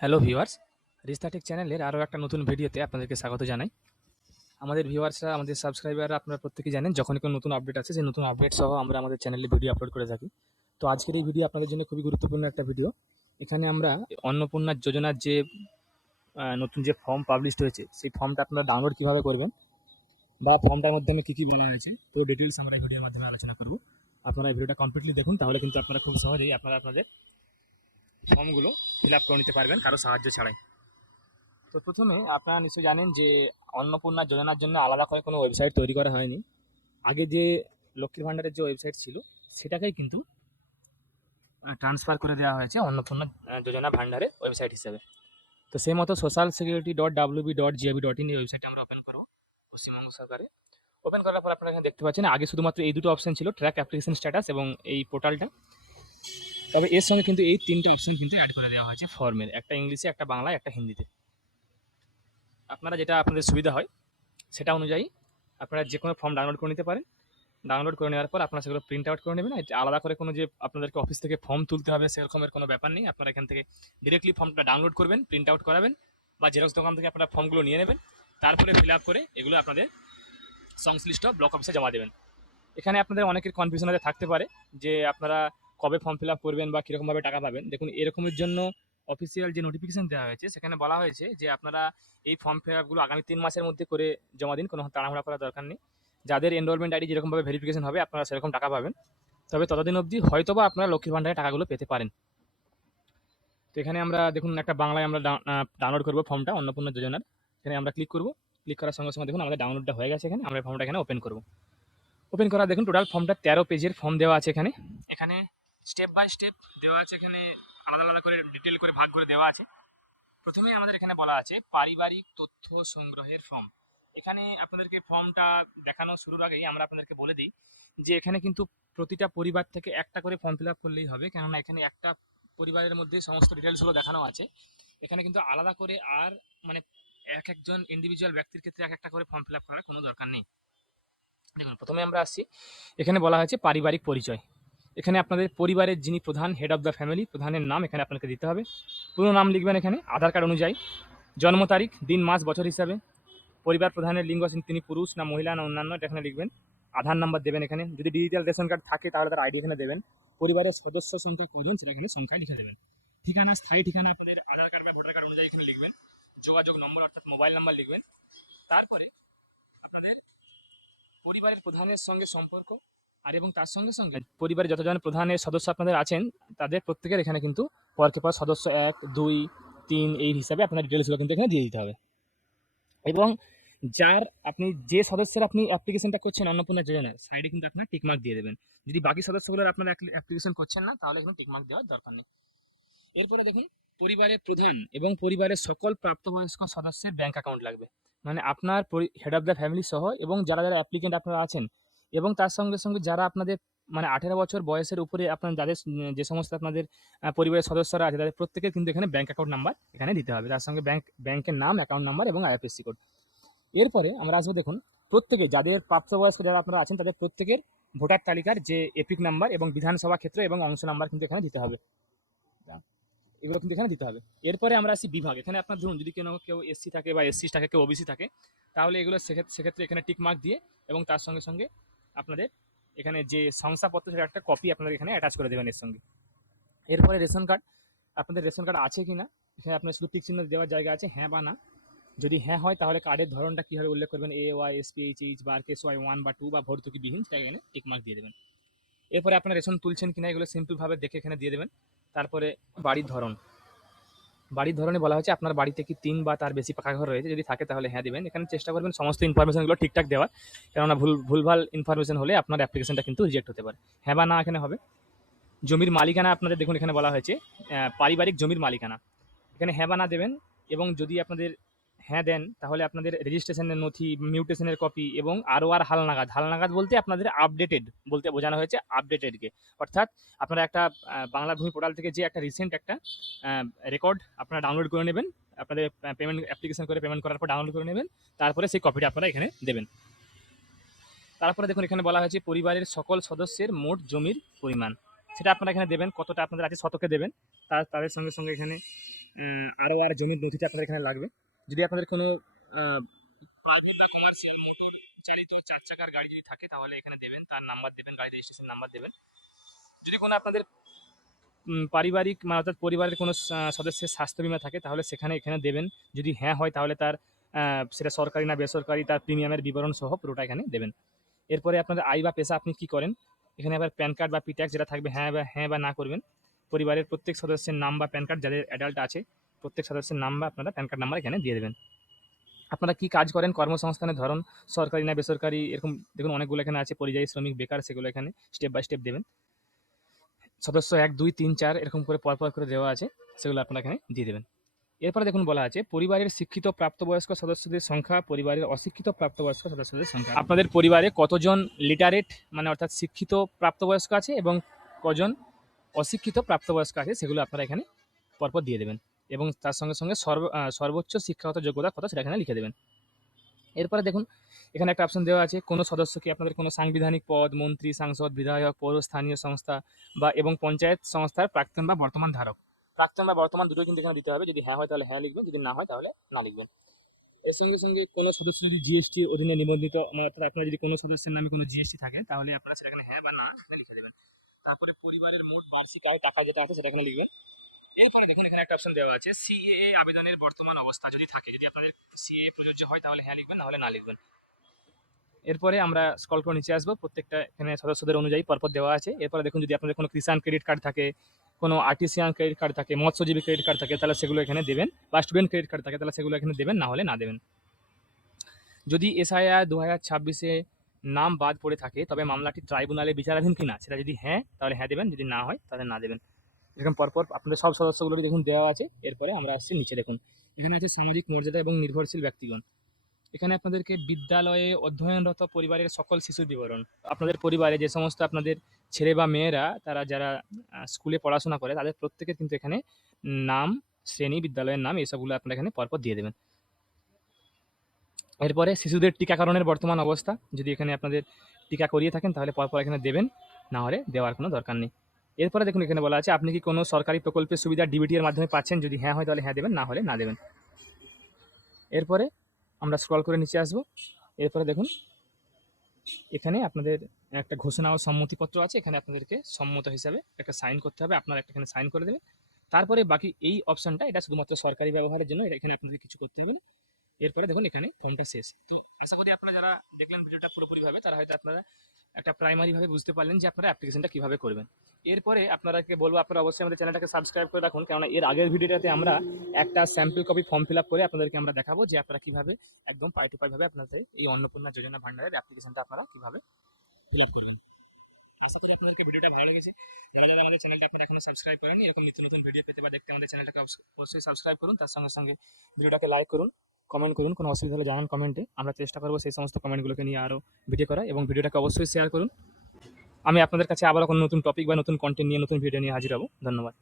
Hello viewers, রিস্তা take চ্যানেলের আরও একটা নতুন ভিডিওতে আপনাদেরকে স্বাগত জানাই। আমাদের ভিউয়ার্সরা, আমাদের সাবস্ক্রাইবাররা আপনারা প্রত্যেকেই জানেন যখনই কোনো নতুন আপডেট আছে, সেই নতুন আপডেট সহ আমরা আমাদের চ্যানেলে ভিডিও আপলোড করে থাকি। তো আজকের এই ভিডিও আপনাদের জন্য খুবই গুরুত্বপূর্ণ একটা ভিডিও। এখানে আমরা অন্নপূর্ণা যোজনার যে নতুন যে ফর্ম পাবলিশড হয়েছে, সেই ফর্মটা আপনারা ডাউনলোড কীভাবে করবেন বা ফর্মটার মাধ্যমে কী কী বলা হয়েছে, তো ডিটেলস আমরা এই ভিডিওর মাধ্যমে আলোচনা করব। আপনারা এই ভিডিওটা কমপ্লিটলি দেখুন, তাহলে কিন্তু আপনারা খুব সহজেই আপনাদের ফর্মগুলো ফিল আপ করে নিতে পারবেন কারো সাহায্য ছাড়াই। তো প্রথমে আপনারা নিশ্চয়ই জানেন যে অন্নপূর্ণা যোজনার জন্য আলাদা করে কোনো ওয়েবসাইট তৈরি করা হয়নি। আগে যে লক্ষ্মীর ভাণ্ডারের যে ওয়েবসাইট ছিল, সেটাকেই কিন্তু ট্রান্সফার করে দেওয়া হয়েছে অন্নপূর্ণা যোজনা ভাণ্ডারের ওয়েবসাইট হিসেবে। তো সেই মতো social-security.wb.gov.in এই ওয়েবসাইটটা আমরা ওপেন করব পশ্চিমবঙ্গ সরকারে। ওপেন করার পর আপনারা এখানে দেখতে পাচ্ছেন, আগে শুধুমাত্র এই দুটো অপশন ছিল, ট্র্যাক অ্যাপ্লিকেশন স্ট্যাটাস এবং এই পোর্টালটা। তবে এর সঙ্গে কিন্তু এই তিনটে অপশন কিন্তু অ্যাড করে দেওয়া হয়েছে ফর্মের, একটা ইংলিশে, একটা বাংলায়, একটা হিন্দিতে। আপনারা যেটা আপনাদের সুবিধা হয় সেটা অনুযায়ী আপনারা যে কোনো ফর্ম ডাউনলোড করে নিতে পারেন। ডাউনলোড করে নেওয়ার পর আপনারা সেগুলো প্রিন্ট আউট করে নেবেন। এটা আলাদা করে কোনো যে আপনাদেরকে অফিস থেকে ফর্ম তুলতে হবে সেরকমের কোনো ব্যাপার নেই। আপনারা এখান থেকে ডিরেক্টলি ফর্মটা ডাউনলোড করবেন, প্রিন্ট আউট করাবেন, বা জেরক্স দোকান থেকে আপনারা ফর্মগুলো নিয়ে নেবেন। তারপরে ফিল আপ করে এগুলো আপনাদের সংশ্লিষ্ট ব্লক অফিসে জমা দেবেন। এখানে আপনাদের অনেকের কনফিউশন হতে থাকতে পারে যে আপনারা কবে ফর্ম ফিল আপ করবেন বা কীরকমভাবে টাকা পাবেন। দেখুন, এরকমের জন্য অফিসিয়াল যে নোটিফিকেশন দেওয়া হয়েছে, সেখানে বলা হয়েছে যে আপনারা এই ফর্ম ফিল আপগুলো আগামী 3 মাসের মধ্যে করে জমা দিন, কোনো তাড়াহুড়া করার দরকার নেই। যাদের এনরোলমেন্ট আইডি যেরকমভাবে ভেরিফিকেশন হবে, আপনারা সেরকম টাকা পাবেন। তবে ততদিন অবধি হয়তোবা আপনারা লক্ষ্মীর ভাণ্ডারের টাকাগুলো পেতে পারেন। তো এখানে আমরা দেখুন একটা বাংলায় আমরা ডাউনলোড করবো ফর্মটা অন্নপূর্ণা যোজনার। এখানে আমরা ক্লিক করব। ক্লিক করার সঙ্গে সঙ্গে দেখুন আমাদের ডাউনলোডটা হয়ে গেছে। এখানে আমরা ফর্মটা এখানে ওপেন করব। ওপেন করা দেখুন টোটাল ফর্মটা 13 পেজের ফর্ম দেওয়া আছে। এখানে স্টেপ বাই স্টেপ দেওয়া আছে, এখানে আলাদা আলাদা করে ডিটেল করে ভাগ করে দেওয়া আছে। প্রথমেই আমাদের এখানে বলা আছে পারিবারিক তথ্য সংগ্রহের ফর্ম। এখানে আপনাদেরকে ফর্মটা দেখানো শুরুর আগেই আমরা আপনাদেরকে বলে দিই যে এখানে কিন্তু প্রতিটা পরিবার থেকে একটা করে ফর্ম ফিল আপ করলেই হবে, কেননা এখানে একটা পরিবারের মধ্যে সমস্ত ডিটেলসগুলো দেখানো আছে। এখানে কিন্তু আলাদা করে আর মানে এক একজন ইন্ডিভিজুয়াল ব্যক্তির ক্ষেত্রে এক একটা করে ফর্ম ফিল আপ করার কোনো দরকার নেই। দেখুন, প্রথমে আমরা আসছি, এখানে বলা হয়েছে পারিবারিক পরিচয়। এখানে আপনাদের পরিবারের যিনি প্রধান, হেড অফ দ্য ফ্যামিলি, প্রধানের নাম এখানে আপনাকে দিতে হবে। পুরো নাম লিখবেন এখানে আধার কার্ড অনুযায়ী, জন্ম তারিখ, দিন, মাস, বছর হিসাবে, পরিবার প্রধানের লিঙ্গ, তিনি পুরুষ না মহিলা না অন্যান্য, এটা এখানে লিখবেন। আধার নাম্বার দেবেন এখানে, যদি ডিজিটাল রেশন কার্ড থাকে তাহলে তার আইডি এখানে দেবেন। পরিবারের সদস্য সংখ্যা কজন সেটা এখানে সংখ্যায় লিখে দেবেন। ঠিকানা, স্থায়ী ঠিকানা আপনাদের আধার কার্ড বা ভোটার কার্ড অনুযায়ী এখানে লিখবেন। যোগাযোগ নম্বর অর্থাৎ মোবাইল নাম্বার লিখবেন। তারপরে আপনাদের পরিবারের প্রধানের সঙ্গে সম্পর্ক, আর এবং তার সঙ্গে সঙ্গে পরিবারের যতজন প্রধানের সদস্য আপনাদের আছেন তাদের প্রত্যেকের এখানে কিন্তু পরকে পর সদস্য 1, 2, 3 এই হিসাবে আপনার ডিটেলসগুলো কিন্তু এখানে দিয়ে দিতে হবে। এবং আপনি যে সদস্যের আপনি অ্যাপ্লিকেশনটা করছেন অন্নপূর্ণা যোজনার, সাইডে কিন্তু আপনার টিকমার্ক দিয়ে দেবেন। যদি বাকি সদস্যগুলোর আপনার অ্যাপ্লিকেশন করছেন না, তাহলে এখানে টিকমার্ক দেওয়ার দরকার নেই। এরপরে দেখুন, পরিবারের প্রধান এবং পরিবারের সকল প্রাপ্তবয়স্ক সদস্যের ব্যাংক অ্যাকাউন্ট লাগবে। মানে আপনার হেড অফ দ্য ফ্যামিলি সহ এবং যারা যারা অ্যাপ্লিকেন্ট আপনারা আছেন, এবং তার সঙ্গে সঙ্গে যারা আপনাদের মানে 18 বছর বয়সের উপরে আপনার যাদের যে সমস্ত আপনাদের পরিবারের সদস্যরা আছে, তাদের প্রত্যেকের কিন্তু এখানে ব্যাংক অ্যাকাউন্ট নাম্বার এখানে দিতে হবে, তার সঙ্গে ব্যাংকের নাম, অ্যাকাউন্ট নাম্বার এবং আইএফএসসি কোড। এরপরে আমরা আসবো, দেখুন প্রত্যেকে যাদের প্রাপ্তবয়স্ক যারা আপনারা আছেন তাদের প্রত্যেকের ভোটার তালিকার যে এপিক নাম্বার এবং বিধানসভা ক্ষেত্র এবং অংশ নাম্বার কিন্তু এখানে দিতে হবে। এগুলো কিন্তু এখানে দিতে হবে। এরপরে আমরা আসি বিভাগ। এখানে আপনার ধরুন যদি কেউ এসসি থাকে বা এসসি থাকে, কেউ ওবিসি থাকে, তাহলে এগুলো সেক্ষেত্রে এখানে টিক মার্ক দিয়ে এবং তার সঙ্গে সঙ্গে আপনাদের এখানে যে শংসাপত্র সেটা একটা কপি আপনাদের এখানে অ্যাটাচ করে দেবেন এর সঙ্গে। এরপরে রেশন কার্ড, আপনাদের রেশন কার্ড আছে কি না এখানে আপনার শুধু টিক চিহ্ন দেওয়ার জায়গা আছে, হ্যাঁ বা না। যদি হ্যাঁ হয় তাহলে কার্ডের ধরনটা কীভাবে উল্লেখ করবেন, AY, SPHH বা RKSY 1 বা 2 বা ভর্তুকিবিহীন, সেটা এখানে টিক মার্ক দিয়ে দেবেন। এরপরে আপনার রেশন তুলছেন কিনা এগুলো সিম্পলভাবে দেখে এখানে দিয়ে দেবেন। তারপরে বাড়ির ধরনে বলা হয়েছে আপনার বাড়িতে কি 3 বা তার বেশি পাকা ঘর রয়েছে, যদি থাকে তাহলে হ্যাঁ দিবেন। এখানে চেষ্টা করবেন সমস্ত ইনফরমেশনগুলো ঠিকঠাক দেওয়ার, কেননা ভুলভাল ইনফরমেশন হলে আপনার অ্যাপ্লিকেশনটা কিন্তু রিজেক্ট হতে পারে। হ্যাঁ বা না এখানে হবে। জমির মালিকানা আপনাদের দেখুন এখানে বলা হয়েছে পারিবারিক জমির মালিকানা, এখানে হ্যাঁ বা না দেবেন। এবং যদি আপনাদের হ্যাঁ দেন তাহলে আপনাদের রেজিস্ট্রেশনের নথি, মিউটেশনের কপি এবং আর হালনাগাদ বলতে আপনাদের আপডেটেড বলতে বোঝানো হয়েছে আপডেটেডকে, অর্থাৎ আপনারা একটা বাংলা ভূমি পোর্টাল থেকে যে একটা রিসেন্ট একটা রেকর্ড আপনারা ডাউনলোড করে নেবেন, আপনাদের পেমেন্ট অ্যাপ্লিকেশন করে পেমেন্ট করার পর ডাউনলোড করে নেবেন, তারপরে সেই কপিটা আপনারা এখানে দেবেন। তারপরে দেখুন এখানে বলা হয়েছে পরিবারের সকল সদস্যের মোট জমির পরিমাণ, সেটা আপনারা এখানে দেবেন, কতটা আপনাদের আছে শতকে দেবেন। তাদের সঙ্গে সঙ্গে এখানে আরও আর জমির নথিটা আপনাদের এখানে লাগবে। যদি আপনাদের কোনো প্রাইভেট বা কমার্শিয়াল চালিত 4 চাকার গাড়ি যদি থাকে তাহলে এখানে দেবেন, তার নাম্বার দেবেন, গাড়ির রেজিস্ট্রেশন নাম্বার দেবেন। যদি কোনো আপনাদের পারিবারিক মানে অর্থাৎ পরিবারের কোনো সদস্যের স্বাস্থ্য বিমা থাকে তাহলে সেখানে এখানে দেবেন। যদি হ্যাঁ হয় তাহলে তার সেটা সরকারি না বেসরকারি তার প্রিমিয়ামের বিবরণ সহ পুরোটা এখানে দেবেন। এরপরে আপনাদের আয় বা পেশা আপনি কি করেন, এখানে আবার প্যান কার্ড বা পিট্যাক্স যেটা থাকবে হ্যাঁ বা না করবেন। পরিবারের প্রত্যেক সদস্যের নাম বা প্যান কার্ড যাদের অ্যাডাল্ট আছে প্রত্যেক সদস্যের নাম বা আপনারা প্যান কার্ড নাম্বার এখানে দিয়ে দেবেন। আপনারা কি কাজ করেন, কর্মসংস্থানের ধরন সরকারি না বেসরকারি এরকম দেখুন অনেকগুলো এখানে আছে, পরিযায়ী শ্রমিক, বেকার, সেগুলো এখানে স্টেপ বাই স্টেপ দেবেন। সদস্য 1, 2, 3, 4 এরকম করে পরপর করে দেওয়া আছে, সেগুলো আপনারা এখানে দিয়ে দেবেন। এরপরে দেখুন বলা আছে পরিবারের শিক্ষিত প্রাপ্তবয়স্ক সদস্যদের সংখ্যা, পরিবারের অশিক্ষিত প্রাপ্তবয়স্ক সদস্যদের সংখ্যা। আপনাদের পরিবারে কতজন লিটারেট মানে অর্থাৎ শিক্ষিত প্রাপ্তবয়স্ক আছে এবং কজন অশিক্ষিত প্রাপ্তবয়স্ক আছে সেগুলো আপনারা এখানে পরপর দিয়ে দেবেন এবং তার সঙ্গে সঙ্গে সর্বোচ্চ শিক্ষাগত যোগ্যতা কত সেটা এখানে লিখে দেবেন। এরপরে দেখুন এখানে একটা অপশন দেওয়া আছে কোনো সদস্যকে আপনাদের কোনো সাংবিধানিক পদ, মন্ত্রী, সাংসদ, বিধায়ক, পৌর স্থানীয় সংস্থা বা এবং পঞ্চায়েত সংস্থার প্রাক্তন বা বর্তমান ধারক। প্রাক্তন বা বর্তমান দুটোই কিন্তু এখানে দিতে হবে। যদি হ্যাঁ হয় তাহলে হ্যাঁ লিখবেন, যদি না হয় তাহলে না লিখবেন। এর সঙ্গে সঙ্গে কোনো সদস্য যদি জিএসটি অধীনে নিবন্ধিত অর্থাৎ আপনার যদি কোনো সদস্যের নামে কোনো জিএসটি থাকে তাহলে আপনারা সেটা এখানে হ্যাঁ বা না এখানে লিখে দেবেন। তারপরে পরিবারের মোট বার্ষিক আয় টাকা যেটা আছে সেটা এখানে লিখবেন। এরপরে দেখুন এখানে একটা অপশন দেওয়া আছে সিএএ আবেদনের বর্তমান অবস্থা যদি থাকে, যদি আপনাদের সিএএ প্রযোজ্য হয় তাহলে হ্যাঁ লিখবেন, নাহলে না লিখবেন। এরপরে আমরা স্ক্রল করে নিচে আসবো, প্রত্যেকটা এখানে সদস্যদের অনুযায়ী পরপর দেওয়া আছে। এরপরে দেখুন যদি আপনাদের কোনো কিষাণ ক্রেডিট কার্ড থাকে, কোনো আর্টিসিয়ান ক্রেডিট কার্ড থাকে, মৎস্যজীবী ক্রেডিট কার্ড থাকে তাহলে সেগুলো এখানে দেবেন, বা স্টুডেন্ট ক্রেডিট কার্ড থাকে তাহলে সেগুলো এখানে দেবেন, না হলে না দেবেন। যদি এসআইআর 2026-এ নাম বাদ পড়ে থাকে তবে মামলাটি ট্রাইব্যুনালে বিচারাধীন কিনা সেটা যদি হ্যাঁ তাহলে হ্যাঁ দেবেন, যদি না হয় তাহলে না দেবেন। এরকম পরপর আপনাদের সব সদস্যগুলো দেখুন দেওয়া আছে। এরপরে আমরা আসছি নিচে, দেখুন এখানে আছে সামাজিক মর্যাদা এবং নির্ভরশীল ব্যক্তিগণ। এখানে আপনাদেরকে বিদ্যালয়ে অধ্যয়নরত পরিবারের সকল শিশুর বিবরণ, আপনাদের পরিবারে যে সমস্ত আপনাদের ছেলে বা মেয়েরা তারা যারা স্কুলে পড়াশোনা করে তাদের প্রত্যেকের কিন্তু এখানে নাম, শ্রেণী, বিদ্যালয়ের নাম এসবগুলো আপনারা এখানে পরপর দিয়ে দেবেন। এরপরে শিশুদের টিকাকরণের বর্তমান অবস্থা, যদি এখানে আপনাদের টিকা করিয়ে থাকেন তাহলে পরপর এখানে দেবেন, না হলে দেওয়ার কোনো দরকার নেই। এরপরে দেখুন এখানে বলা আছে আপনি কি কোনো সরকারি প্রকল্পের সুবিধা ডিবিটি এর মাধ্যমে পাচ্ছেন, যদি হ্যাঁ হয় তাহলে হ্যাঁ দেবেন, না হলে না দেবেন। এরপরে আমরা স্ক্রল করে নিচে আসবো। এরপরে দেখুন এখানে আপনাদের একটা ঘোষণা ও সম্মতিপত্র আছে, এখানে আপনাদেরকে সম্মত হিসাবে একটা সাইন করতে হবে, আপনারা একটা এখানে সাইন করে দেবেন। তারপরে বাকি এই অপশনটা এটা শুধুমাত্র সরকারি ব্যবহারের জন্য, এখানে আপনাদের কিছু করতে হবে না। এরপরে দেখুন এখানে ফর্মটা শেষ। তো আশা করি আপনারা যারা দেখলেন ভিডিওটা পুরোপুরিভাবে তারা হয়তো আপনারা একটা প্রাইমারি ভাবে বুঝতে পারলেন যে আপনারা অ্যাপ্লিকেশনটা কিভাবে করবেন। এরপরে আপনারাকে বলবো আপনারা অবশ্যই আমাদের চ্যানেলটাকে সাবস্ক্রাইব করে রাখুন, কারণ এর আগের ভিডিওটাতে আমরা একটা sample copy form fill up করে আপনাদেরকে আমরা দেখাবো যে আপনারা কিভাবে একদম পাই টু পাই ভাবে আপনাদের এই অন্নপূর্ণা যোজনা ভান্ডারের অ্যাপ্লিকেশনটা আপনারা কিভাবে ফিল আপ করবেন। আশা করি আপনাদেরকে ভিডিওটা ভালো লেগেছে। যারা যারা আমাদের চ্যানেলটা আপনারা এখনো সাবস্ক্রাইব করেননি, এরকম নিত্য নতুন ভিডিও পেতে বা দেখতে আমাদের চ্যানেলটাকে অবশ্যই সাবস্ক্রাইব করুন। তার সঙ্গে সঙ্গে ভিডিওটাকে লাইক করুন, কমেন্ট করুন, কোনো অসুবিধা হলে জানান কমেন্টে, আমরা চেষ্টা করবো সেই সমস্ত কমেন্টগুলোকে নিয়ে আরও ভিডিও করা, এবং ভিডিওটাকে অবশ্যই শেয়ার করুন। আমি আপনাদের কাছে আবারও কোনো নতুন টপিক বা নতুন কন্টেন্ট নিয়ে নতুন ভিডিও নিয়ে হাজির হব। ধন্যবাদ।